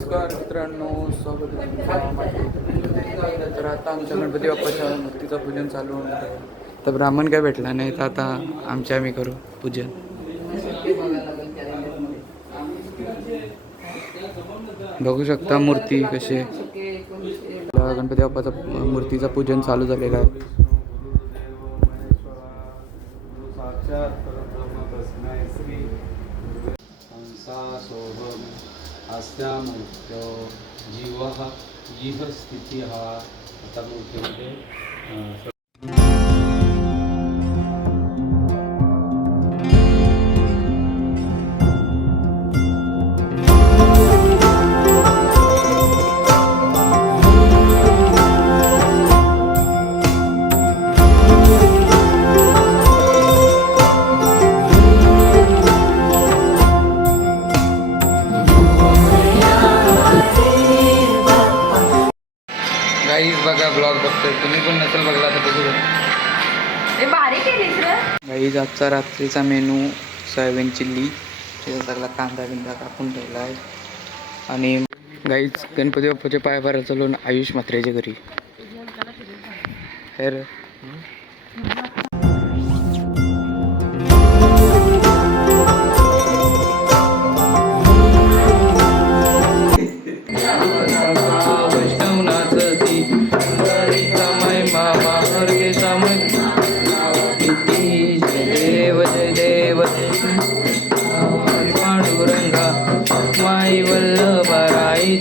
नमस्कार मित्रांनो, स्वागत आहे तुमचं माझ्या. तर आता आमच्या गणपती बाप्पाच्या मूर्तीचं पूजन चालू होणार आहे. तर ब्राह्मण काय भेटला नाही, तर आता आम्ही करू पूजन. बघू शकता मूर्ती कशी आहे. गणपती बाप्पाचा मूर्तीचं पूजन चालू झालेलं आहे. अस्यामुख्यो जीवः इह स्थितिः आता मूर्तीमध्ये गाईज बघा ब्लॉग बघतोय तुम्ही पण नसेल बघला तर बघू. गाईज आजचा रात्रीचा मेनू सोयाबीन चिल्ली, त्याचा सगळा कांदा बिंदा कापून ठेवला आहे. आणि गाईज गणपती बाप्पाचे पाय भरायला चालून आयुष म्हात्रेच्या घरी. तर माई वल्लभराई.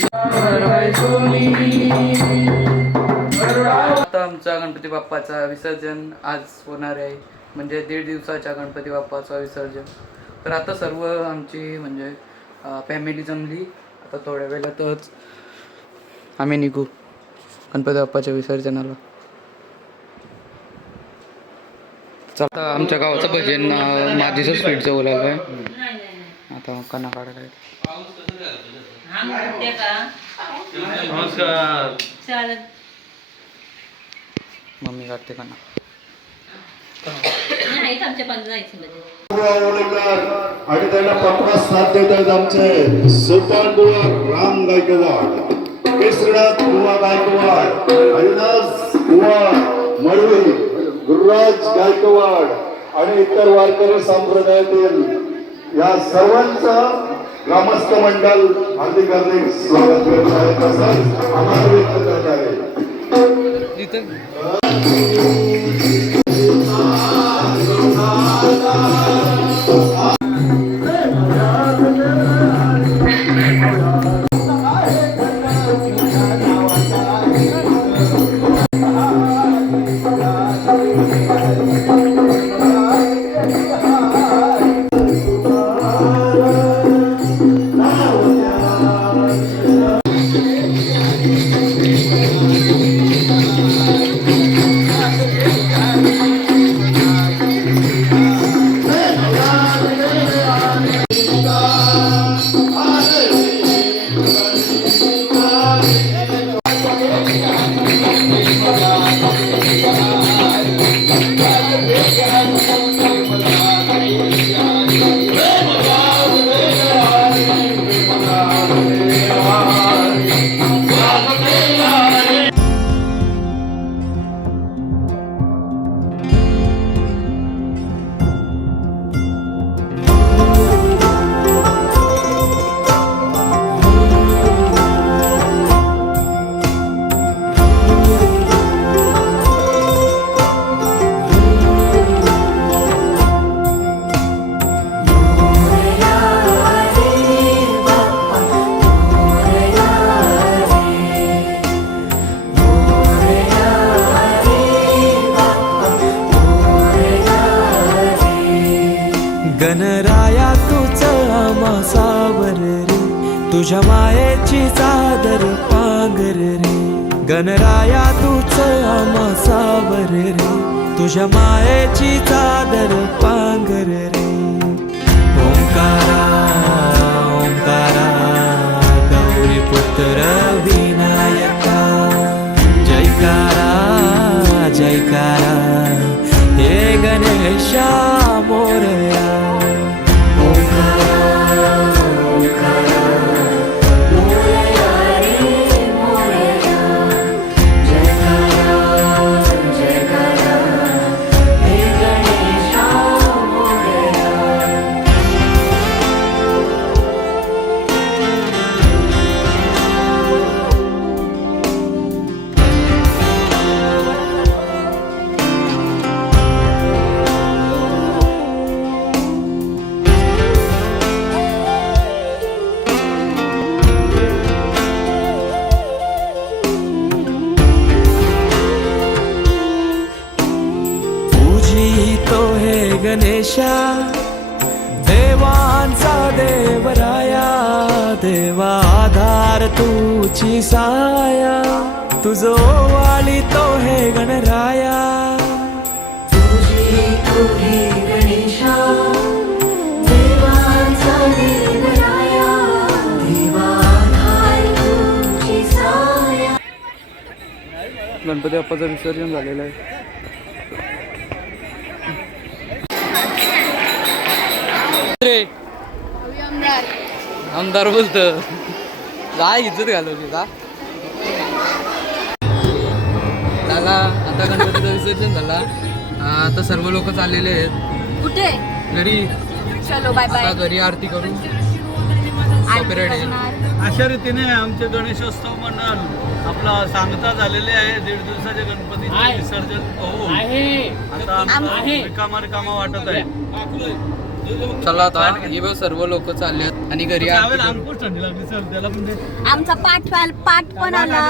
आता आमचा गणपती बाप्पाचा विसर्जन आज होणार आहे, म्हणजे 1.5 दिवसाच्या गणपती बाप्पाचा विसर्जन. तर आता सर्व आमची म्हणजे फॅमिली जमली. आता थोड्या वेळातच आम्ही निघू गणपती बाप्पाच्या विसर्जनाला. आता आमच्या गावाचं भजन माझीचं स्पीडचं बोलायला आहे. आता कना काढायला आहे. नमस्कार. मम्मी काढते कना. आणि त्यांना पटवा साथ देत आहेत आमचे सुलतान बुवा राम गायकवाड, केसरीनाथ बुवा गायकवाड, हरिदास बुवा मळवी, गुरुराज गायकवाड आणि इतर वारकरी संप्रदायातील या सर्वांचं ग्रामस्थ मंडळ हार्दिक हार्दिक स्वागत करत आहे. तसंच आभार व्यक्त करत आहे. गणराया तूच आम्हा सावर रे, तुझ्या मायेची चादर पांगर रे. गणराया तूच आम्हा सावर रे, तुझ्या मायेची चादर पांगर रे. ओंकारा ओंकारा गौरी पुत्र विनायका, जयकारा जयकारा हे गणेशा मोरया. ओंकारा ओंकारा मोरया. गणेशा देवांचा देवराया देवा आधार तुझी साया तुझो वाली तो हे गणराया तुझी तुझी गणेशा देवांचा देवराया देवा आधार तुझी साया. गणपती बाप्पाचं विसर्जन झालेलं आहे. आमदार बोलत काय इज्जत घालवली का झाला. आता गणपतीचं विसर्जन झाला. आता सर्व लोक चाललेले आहेत कुठे घरी. चलो बाय बाय. आता घरी आरती करू. कॉपीराइट येईल. अशा रीतीने आमचे गणेशोत्सव मंडळ आपला सांगता झालेले आहे. 1.5 दिवसाचे गणपतीचे विसर्जन होऊन आता आमचं रिकामा वाटत आहे. चला आता हे बघ सर्व लोक चालले आहेत आणि घरी आरती करू. अंकुश थंडी लागली सर त्याला पण आमचा पाठ पण आला.